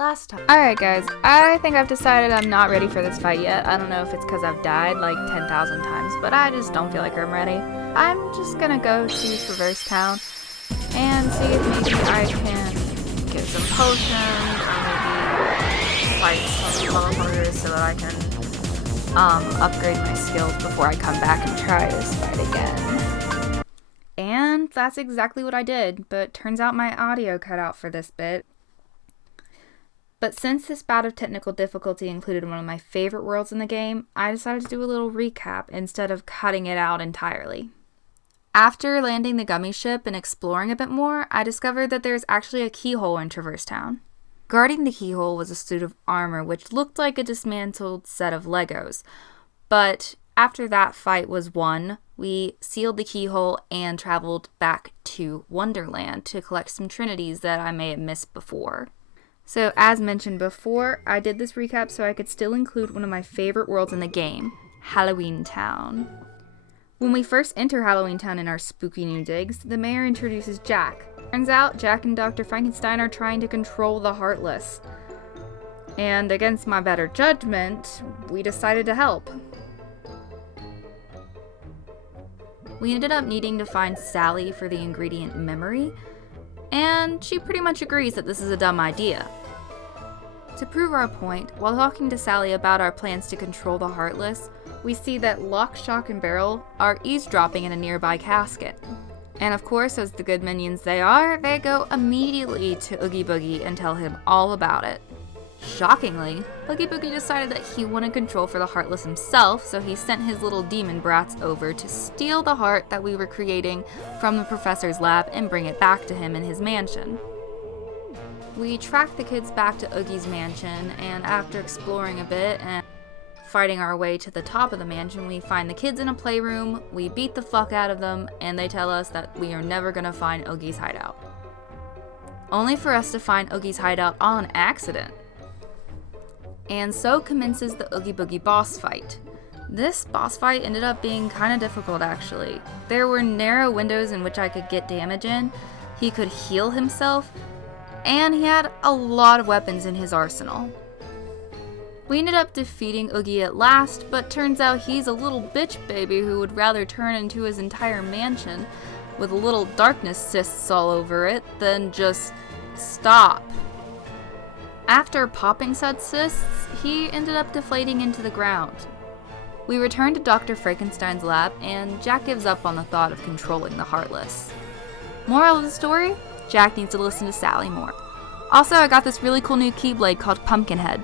last time. Alright guys, I think I've decided I'm not ready for this fight yet. I don't know if it's because I've died like 10,000 times, but I just don't feel like I'm ready. I'm just gonna go to Traverse Town and see if maybe I can get some potions or maybe fight some motherfuckers so that I can upgrade my skills before I come back and try this fight again. And that's exactly what I did, but turns out my audio cut out for this bit. But since this bout of technical difficulty included one of my favorite worlds in the game, I decided to do a little recap instead of cutting it out entirely. After landing the gummy ship and exploring a bit more, I discovered that there's actually a keyhole in Traverse Town. Guarding the keyhole was a suit of armor which looked like a dismantled set of Legos, but after that fight was won, we sealed the keyhole and traveled back to Wonderland to collect some trinities that I may have missed before. So as mentioned before, I did this recap so I could still include one of my favorite worlds in the game, Halloween Town. When we first enter Halloween Town in our spooky new digs, the mayor introduces Jack. Turns out Jack and Dr. Frankenstein are trying to control the Heartless. And against my better judgment, we decided to help. We ended up needing to find Sally for the ingredient memory, and she pretty much agrees that this is a dumb idea. To prove our point, while talking to Sally about our plans to control the Heartless, we see that Lock, Shock, and Barrel are eavesdropping in a nearby casket. And of course, as the good minions they are, they go immediately to Oogie Boogie and tell him all about it. Shockingly, Oogie Boogie decided that he wanted control for the Heartless himself, so he sent his little demon brats over to steal the heart that we were creating from the professor's lab and bring it back to him in his mansion. We track the kids back to Oogie's mansion, and after exploring a bit and fighting our way to the top of the mansion, we find the kids in a playroom, we beat the fuck out of them, and they tell us that we are never gonna find Oogie's hideout. Only for us to find Oogie's hideout on accident. And so commences the Oogie Boogie boss fight. This boss fight ended up being kinda difficult actually. There were narrow windows in which I could get damage in, he could heal himself, and he had a lot of weapons in his arsenal. We ended up defeating Oogie at last, but turns out he's a little bitch baby who would rather turn into his entire mansion with little darkness cysts all over it than just stop. After popping said cysts, he ended up deflating into the ground. We return to Dr. Frankenstein's lab, and Jack gives up on the thought of controlling the Heartless. Moral of the story? Jack needs to listen to Sally more. Also, I got this really cool new Keyblade called Pumpkinhead.